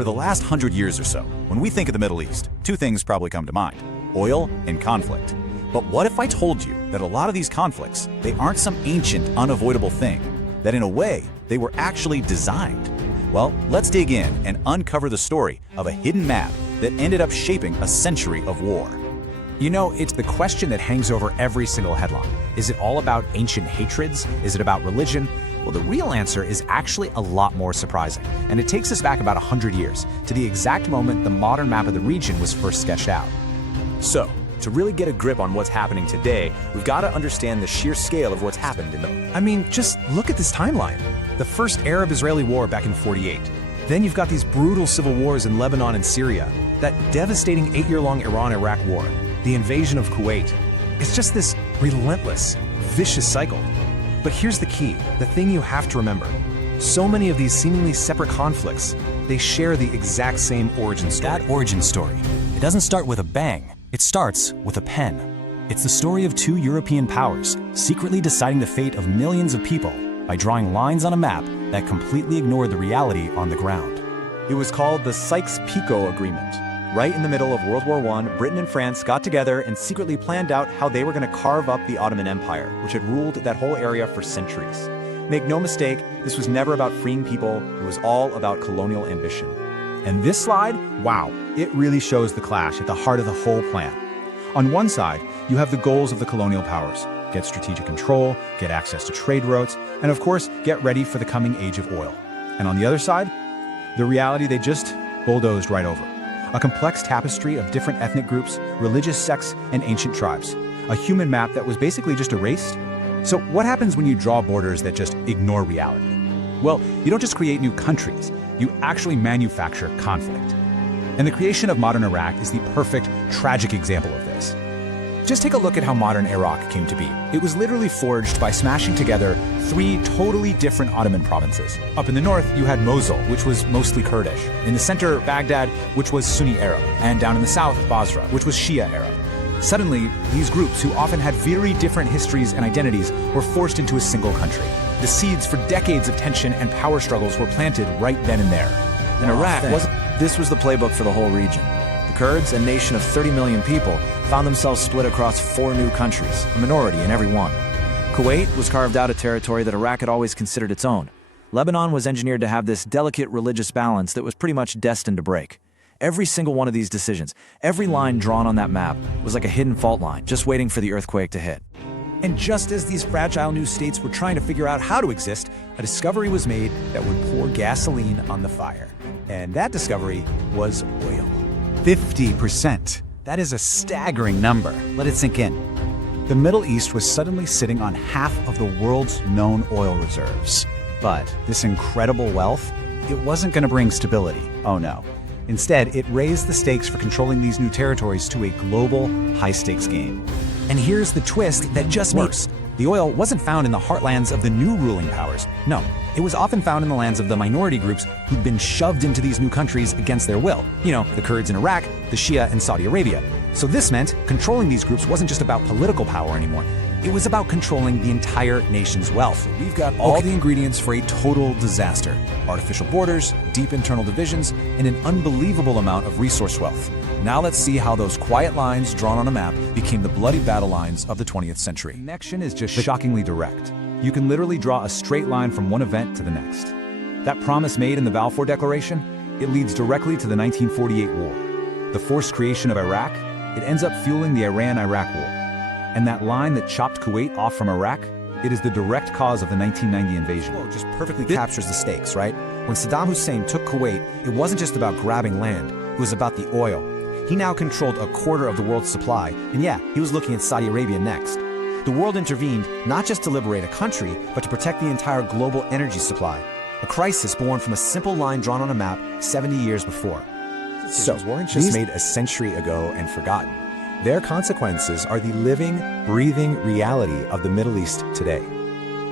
For the last 100 years or so, when we think of the Middle East, two things probably come to mind: oil and conflict. But what if I told you that a lot of these conflicts, they aren't some ancient, unavoidable thing, that in a way, they were actually designed? Well, let's dig in and uncover the story of a hidden map that ended up shaping a century of war. You know, it's the question that hangs over every single headline. Is it all about ancient hatreds? Is it about religion? Well, the real answer is actually a lot more surprising, and it takes us back about 100 years, to the exact moment the modern map of the region was first sketched out. So, to really get a grip on what's happening today, we've got to understand the sheer scale of what's happened in the... I mean, just look at this timeline. The first Arab-Israeli war back in '48. Then you've got these brutal civil wars in Lebanon and Syria, that devastating 8-year-long Iran-Iraq war, the invasion of Kuwait. It's just this relentless, vicious cycle. But here's the key, the thing you have to remember. So many of these seemingly separate conflicts, they share the exact same origin story. That origin story, it doesn't start with a bang. It starts with a pen. It's the story of two European powers secretly deciding the fate of millions of people by drawing lines on a map that completely ignored the reality on the ground. It was called the Sykes-Picot Agreement. Right in the middle of World War I, Britain and France got together and secretly planned out how they were going to carve up the Ottoman Empire, which had ruled that whole area for centuries. Make no mistake, this was never about freeing people, it was all about colonial ambition. And this slide, wow, it really shows the clash at the heart of the whole plan. On one side, you have the goals of the colonial powers: get strategic control, get access to trade routes, and of course, get ready for the coming age of oil. And on the other side, the reality they just bulldozed right over. A complex tapestry of different ethnic groups, religious sects, and ancient tribes. A human map that was basically just erased. So what happens when you draw borders that just ignore reality? Well, you don't just create new countries, you actually manufacture conflict. And the creation of modern Iraq is the perfect, tragic example of this. Just take a look at how modern Iraq came to be. It was literally forged by smashing together three totally different Ottoman provinces. Up in the north, you had Mosul, which was mostly Kurdish. In the center, Baghdad, which was Sunni Arab. And down in the south, Basra, which was Shia Arab. Suddenly, these groups, who often had very different histories and identities, were forced into a single country. The seeds for decades of tension and power struggles were planted right then and there. And Iraq this was the playbook for the whole region. The Kurds, a nation of 30 million people, found themselves split across 4 new countries, a minority in every one. Kuwait was carved out of territory that Iraq had always considered its own. Lebanon was engineered to have this delicate religious balance that was pretty much destined to break. Every single one of these decisions, every line drawn on that map, was like a hidden fault line, just waiting for the earthquake to hit. And just as these fragile new states were trying to figure out how to exist, a discovery was made that would pour gasoline on the fire. And that discovery was oil. 50%. That is a staggering number. Let it sink in. The Middle East was suddenly sitting on half of the world's known oil reserves. But this incredible wealth, it wasn't going to bring stability. Oh no. Instead, it raised the stakes for controlling these new territories to a global, high-stakes game. And here's the twist that just makes the oil wasn't found in the heartlands of the new ruling powers. No, it was often found in the lands of the minority groups who'd been shoved into these new countries against their will. You know, the Kurds in Iraq, the Shia in Saudi Arabia. So this meant controlling these groups wasn't just about political power anymore. It was about controlling the entire nation's wealth. We've got all the ingredients for a total disaster. Artificial borders, deep internal divisions, and an unbelievable amount of resource wealth. Now let's see how those quiet lines drawn on a map became the bloody battle lines of the 20th century. The connection is just shockingly direct. You can literally draw a straight line from one event to the next. That promise made in the Balfour Declaration, it leads directly to the 1948 war. The forced creation of Iraq, it ends up fueling the Iran-Iraq war. And that line that chopped Kuwait off from Iraq, it is the direct cause of the 1990 invasion. Whoa, just perfectly captures the stakes, right? When Saddam Hussein took Kuwait, it wasn't just about grabbing land, it was about the oil. He now controlled a quarter of the world's supply, and yeah, he was looking at Saudi Arabia next. The world intervened not just to liberate a country, but to protect the entire global energy supply. A crisis born from a simple line drawn on a map 70 years before. So, weren't just made a century ago and forgotten. Their consequences are the living, breathing reality of the Middle East today.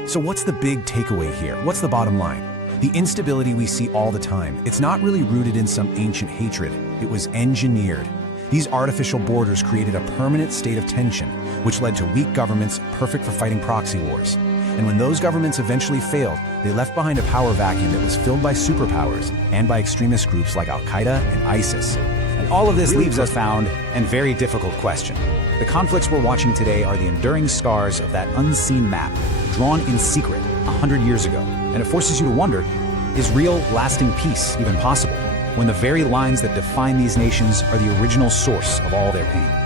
So what's the big takeaway here? What's the bottom line? The instability we see all the time, it's not really rooted in some ancient hatred. It was engineered. These artificial borders created a permanent state of tension, which led to weak governments perfect for fighting proxy wars. And when those governments eventually failed, they left behind a power vacuum that was filled by superpowers and by extremist groups like Al-Qaeda and ISIS. And all of this leaves us found and very difficult question. The conflicts we're watching today are the enduring scars of that unseen map, drawn in secret 100 years ago. And it forces you to wonder, is real, lasting peace even possible, when the very lines that define these nations are the original source of all their pain?